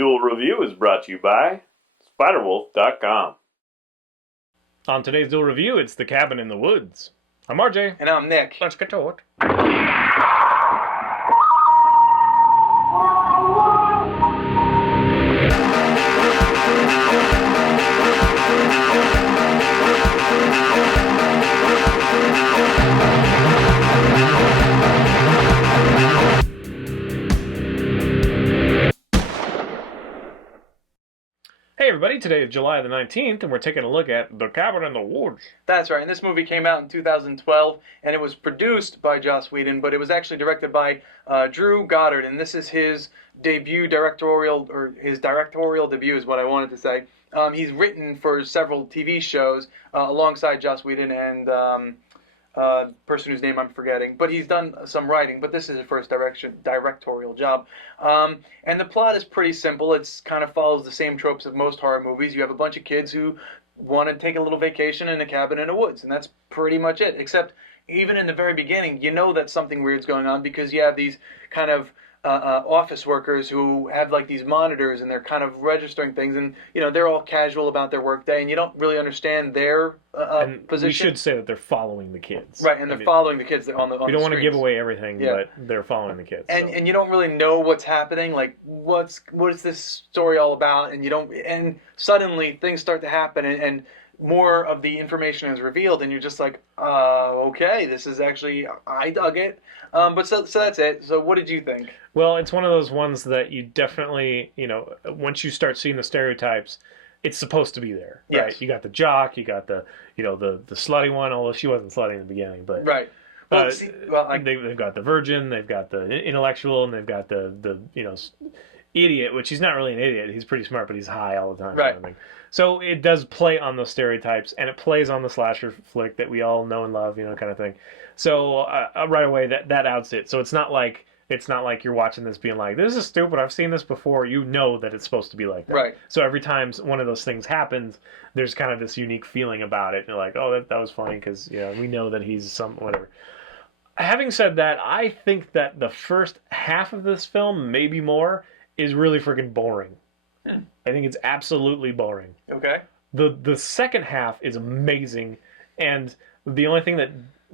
Duel Review is brought to you by SpiderWolf.com. On today's Duel Review, it's The Cabin in the Woods. I'm RJ. And I'm Nick. Let's get to it. Hey everybody, today is July the 19th, and we're taking a look at The Cabin in the Woods. That's right, and this movie came out in 2012, and it was produced by Joss Whedon, but it was actually directed by Drew Goddard, and this is his directorial debut is what I wanted to say. He's written for several TV shows alongside Joss Whedon and person whose name I'm forgetting, but he's done some writing, but this is his first directorial job. And the plot is pretty simple. It's kind of follows the same tropes of most horror movies. You have a bunch of kids who want to take a little vacation in a cabin in the woods, and that's pretty much it. Except even in the very beginning, you know that something weird's going on because you have these kind of office workers who have like these monitors and they're kind of registering things, and you know they're all casual about their work day, and you don't really understand their position. We should say that they're following the kids, right? And they're following the kids on the. We don't want to give away everything, yeah. But they're following the kids, and you don't really know what's happening. Like what is this story all about? And you don't. And suddenly things start to happen, and more of the information is revealed, and you're just like, okay, this is actually, I dug it. But so that's it. So what did you think? Well, it's one of those ones that you definitely, once you start seeing the stereotypes, it's supposed to be there, right? Yes. You got the jock, you got the slutty one, although she wasn't slutty in the beginning, but right. Well, they've got the virgin, they've got the intellectual, and they've got the idiot, which he's not really an idiot. He's pretty smart, but he's high all the time. Right. So it does play on those stereotypes, and it plays on the slasher flick that we all know and love, kind of thing. So right away, that outs it. So it's not like you're watching this being like, this is stupid, I've seen this before. You know that it's supposed to be like that. Right. So every time one of those things happens, there's kind of this unique feeling about it. And you're like, oh, that was funny because we know that he's some whatever. Having said that, I think that the first half of this film, maybe more, is really freaking boring. I think it's absolutely boring. Okay. The second half is amazing, and the only thing that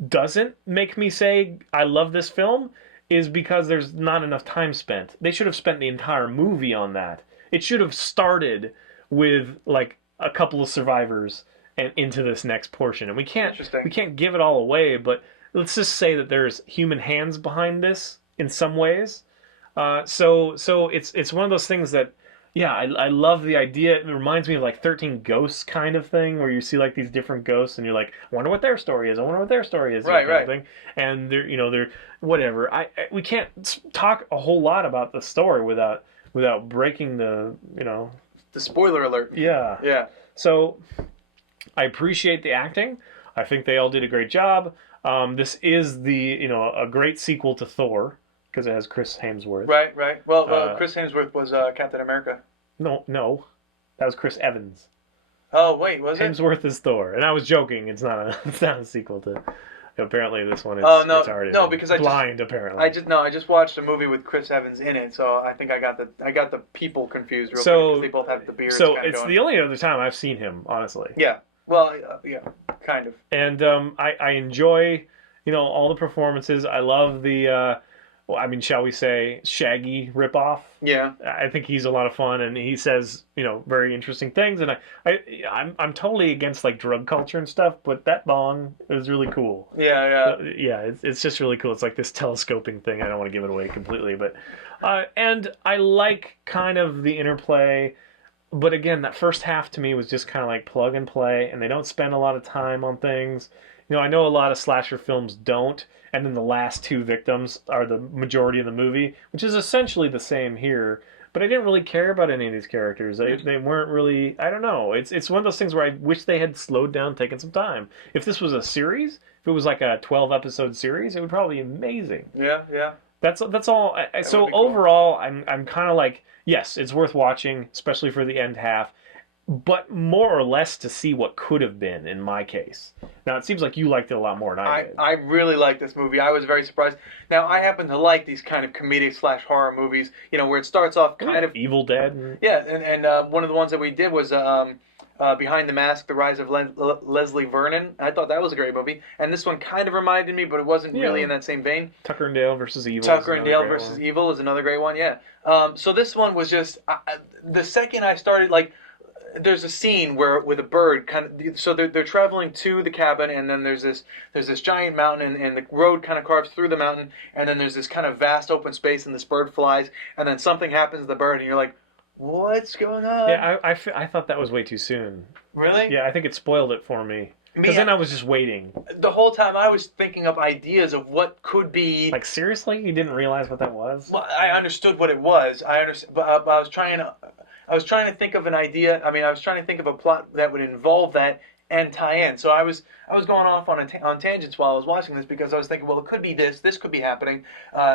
doesn't make me say I love this film is because there's not enough time spent. They should have spent the entire movie on that. It should have started with like a couple of survivors and into this next portion. And we can't give it all away, but let's just say that there's human hands behind this in some ways. So it's one of those things that, yeah, I love the idea. It reminds me of like 13 Ghosts kind of thing, where you see like these different ghosts, and you're like, I wonder what their story is. I wonder what their story is. Right, right. Thing. And they're whatever. We can't talk a whole lot about the story without breaking the spoiler alert. Yeah. Yeah. So I appreciate the acting. I think they all did a great job. This is a great sequel to Thor, because it has Chris Hemsworth. Right. Well, Chris Hemsworth was Captain America. No, that was Chris Evans. Oh wait, was it? Hemsworth is Thor, and I was joking. It's not a sequel to. Apparently, this one is. Oh no, retarded. No, because apparently. I just watched a movie with Chris Evans in it, so I think I got the people confused real quick because they both have the beards. So it's the only other time I've seen him, honestly. Yeah. Well, yeah, kind of. And I enjoy all the performances. I love the. Shall we say Shaggy ripoff? Yeah. I think he's a lot of fun, and he says, very interesting things. And I'm totally against like drug culture and stuff, but that bong is really cool. Yeah. It's just really cool. It's like this telescoping thing. I don't want to give it away completely, but and I like kind of the interplay. But again, that first half to me was just kind of like plug and play, and they don't spend a lot of time on things. I know a lot of slasher films don't, and then the last two victims are the majority of the movie, which is essentially the same here. But I didn't really care about any of these characters. They weren't really, I don't know. It's one of those things where I wish they had slowed down, taken some time. If this was a series, if it was like a 12-episode series, it would probably be amazing. Yeah. That's all. So overall, I'm kind of like, yes, it's worth watching, especially for the end half. but more or less to see what could have been in my case. Now, it seems like you liked it a lot more than I did. I really liked this movie. I was very surprised. Now, I happen to like these kind of comedic/horror movies, where it starts off kind of... Evil Dead. And... Yeah, and one of the ones that we did was Behind the Mask, The Rise of Leslie Vernon. I thought that was a great movie. And this one kind of reminded me, but it wasn't really in that same vein. Tucker and Dale versus Evil. Tucker and Dale versus Evil is another great one, yeah. So this one was just... the second I started, like... There's a scene with a bird so they're traveling to the cabin, and then there's this giant mountain, and the road kind of carves through the mountain, and then there's this kind of vast open space, and this bird flies, and then something happens to the bird, and you're like, what's going on? Yeah, I thought that was way too soon. Really? Yeah, I think it spoiled it for me. Because then I was just waiting. The whole time I was thinking of ideas of what could be... Like, seriously? You didn't realize what that was? Well, I understood what it was. But I was trying to think of an idea. I mean, I was trying to think of a plot that would involve that and tie in. So I was going off on tangents while I was watching this, because I was thinking, well, it could be this could be happening.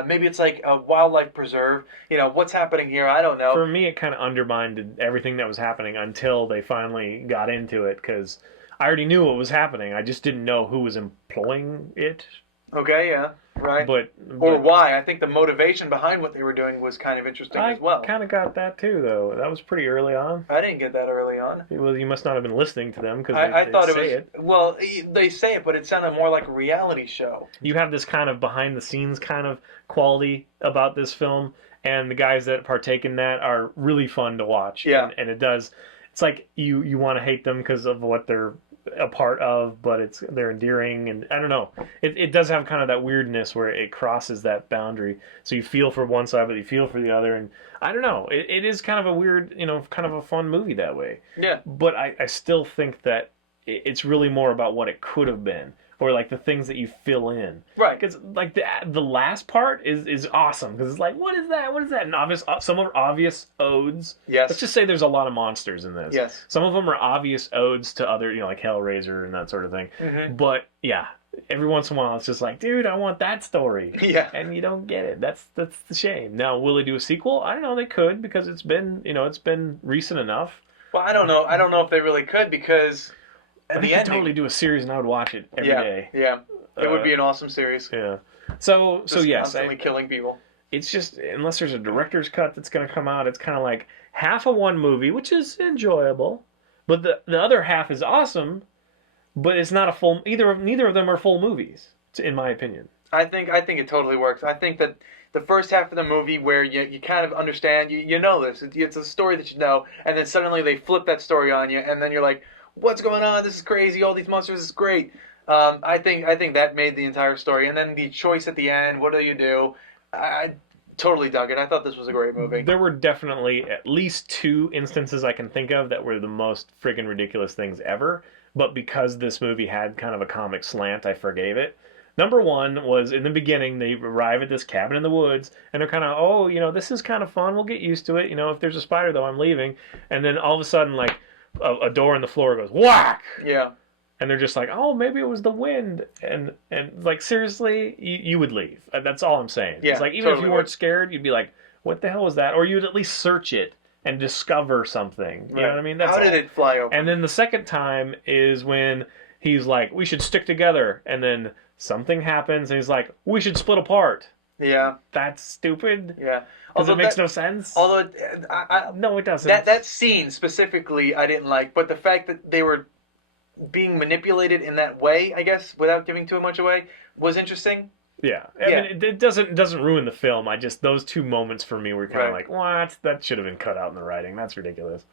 Maybe it's like a wildlife preserve. What's happening here? I don't know. For me, it kind of undermined everything that was happening until they finally got into it, because I already knew what was happening. I just didn't know who was employing it. Okay, yeah, right. Or why. I think the motivation behind what they were doing was kind of interesting as well. I kind of got that too, though. That was pretty early on. I didn't get that early on. Well, you must not have been listening to them, because I thought it was... it. Well, they say it, but it sounded more like a reality show. You have this kind of behind-the-scenes kind of quality about this film, and the guys that partake in that are really fun to watch. Yeah. And it does... It's like you want to hate them because of what they're a part of, but they're endearing, and I don't know. It does have kind of that weirdness where it crosses that boundary. So you feel for one side, but you feel for the other, and I don't know. It is kind of a weird, kind of a fun movie that way. Yeah. But I still think that it's really more about what it could have been, or like the things that you fill in. Right. Because like the last part is awesome, because it's like, what is that? What is that? And obvious, some are obvious odes. Yes. Let's just say there's a lot of monsters in this. Yes. Some of them are obvious odes to other, like Hellraiser and that sort of thing. Mm-hmm. But yeah, every once in a while it's just like, dude, I want that story. Yeah. And you don't get it. That's the shame. Now, will they do a sequel? I don't know. They could, because it's been recent enough. Well, I don't know. I don't know if they really could, because they could totally do a series, and I would watch it every day. Yeah. It would be an awesome series. Yeah. So yes, constantly killing people. It's just, unless there's a director's cut that's going to come out, it's kind of like half of one movie, which is enjoyable, but the other half is awesome, but it's not a full. Neither of them are full movies, in my opinion. I think it totally works. I think that the first half of the movie, where you kind of understand, you know this, it's a story that you know, and then suddenly they flip that story on you, and then you're like, what's going on? This is crazy. All these monsters, this is great. I think that made the entire story. And then the choice at the end, what do? I totally dug it. I thought this was a great movie. There were definitely at least 2 instances I can think of that were the most friggin' ridiculous things ever. But because this movie had kind of a comic slant, I forgave it. Number 1 was, in the beginning, they arrive at this cabin in the woods, and they're kind of, this is kind of fun. We'll get used to it. If there's a spider, though, I'm leaving. And then all of a sudden, like, a door in the floor goes whack. Yeah. And they're just like, oh, maybe it was the wind. And like, seriously, you would leave. That's all I'm saying. Yeah, it's like, even totally if you weren't scared, you'd be like, what the hell was that? Or you'd at least search it and discover something. You know what I mean? That's How did it fly open? And then the second time is when he's like, we should stick together. And then something happens, and he's like, we should split apart. Yeah. That's stupid. Yeah. Because it makes no sense. Although, no, it doesn't. That scene specifically, I didn't like. But the fact that they were being manipulated in that way, I guess, without giving too much away, was interesting. Yeah. I mean, it doesn't ruin the film. Those 2 moments for me were kind of like, what? That should have been cut out in the writing. That's ridiculous.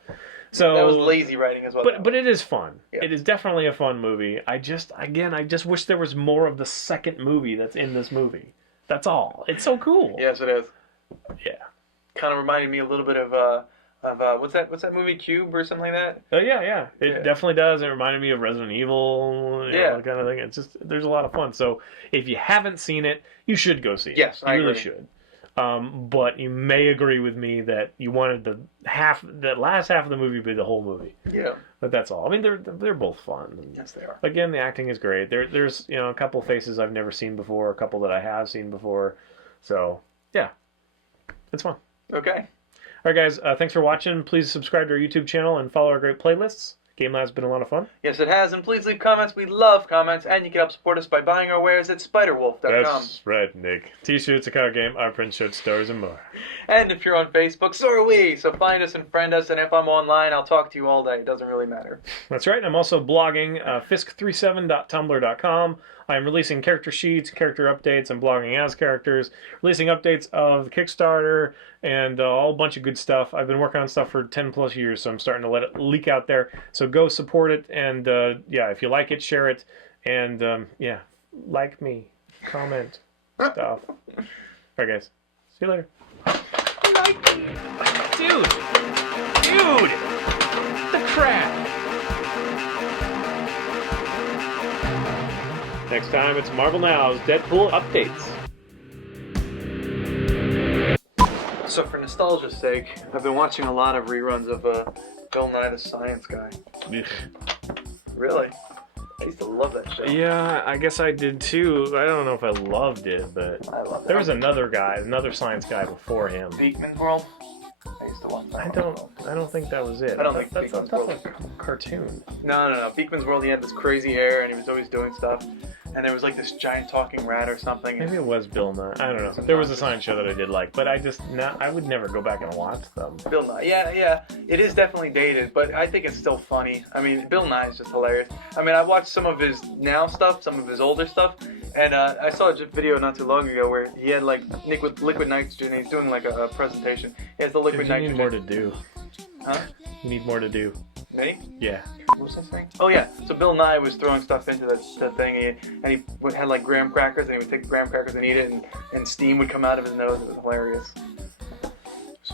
So that was lazy writing as well. But it is fun. Yeah. It is definitely a fun movie. I just wish there was more of the second movie that's in this movie. That's all. It's so cool. Yes, it is. Yeah. Kind of reminded me a little bit of what's that movie, Cube or something like that? Oh yeah. It definitely does. It reminded me of Resident Evil, that kind of thing. It's just, there's a lot of fun. So if you haven't seen it, you should go see it. Yes, I really agree. should. But you may agree with me that you wanted that last half of the movie to be the whole movie. Yeah. But that's all. I mean, they're both fun. Yes, they are. Again, the acting is great. There's a couple faces I've never seen before, a couple that I have seen before. So yeah, it's fun. Okay. right, guys. Thanks for watching. Please subscribe to our YouTube channel and follow our great playlists. Game Lab's been a lot of fun. Yes, it has, and please leave comments. We love comments, and you can help support us by buying our wares at spiderwolf.com. That's right, Nick. T-shirts, a card game, our print shirts, stories, and more. And if you're on Facebook, so are we. So find us and friend us, and if I'm online, I'll talk to you all day. It doesn't really matter. That's right. I'm also blogging fisk37.tumblr.com. I'm releasing character sheets, character updates. I'm blogging as characters, releasing updates of the Kickstarter, and a whole bunch of good stuff. I've been working on stuff for 10 plus years, so I'm starting to let it leak out there. So go support it, and yeah, if you like it, share it, and yeah, like me, comment, stuff. All right, guys. See you later. Dude! The crap! Next time, it's Marvel Now's Deadpool updates. So for nostalgia's sake, I've been watching a lot of reruns of Bill Nye the Science Guy. Ugh. Really? I used to love that show. Yeah, I guess I did too. I don't know if I loved it, but I love it. there was another guy, another science guy before him. Beekman's World? I used to watch that. I don't think that was it. I don't think that's Beekman's a World. cartoon. No. Beekman's World, he had this crazy hair, and he was always doing stuff. And there was like this giant talking rat or something. Maybe it was Bill Nye. I don't know. There was a science show that I did like, but I would never go back and watch them. Bill Nye, yeah. It is definitely dated, but I think it's still funny. I mean, Bill Nye is just hilarious. I mean, I watched some of his now stuff, some of his older stuff, and I saw a video not too long ago where he had like liquid nitrogen. He's doing like a presentation. He has the liquid nitrogen. You need more to do. Huh? You need more to do. Me? Yeah. What was I saying? Oh yeah. So Bill Nye was throwing stuff into the thing, and he had like graham crackers, and he would take the graham crackers and eat it, and steam would come out of his nose. It was hilarious.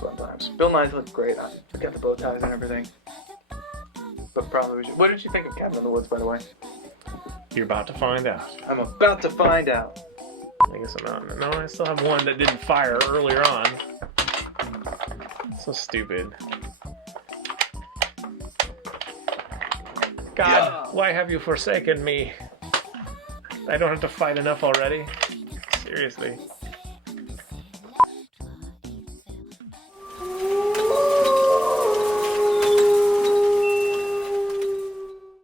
Fun times. Bill Nye looked great. I got the bow ties and everything. But probably we should. What did you think of Cabin in the Woods, by the way? You're about to find out. I'm about to find out. I guess I'm not. No, I still have one that didn't fire earlier on. So stupid. God, why have you forsaken me? I don't have to fight enough already. Seriously.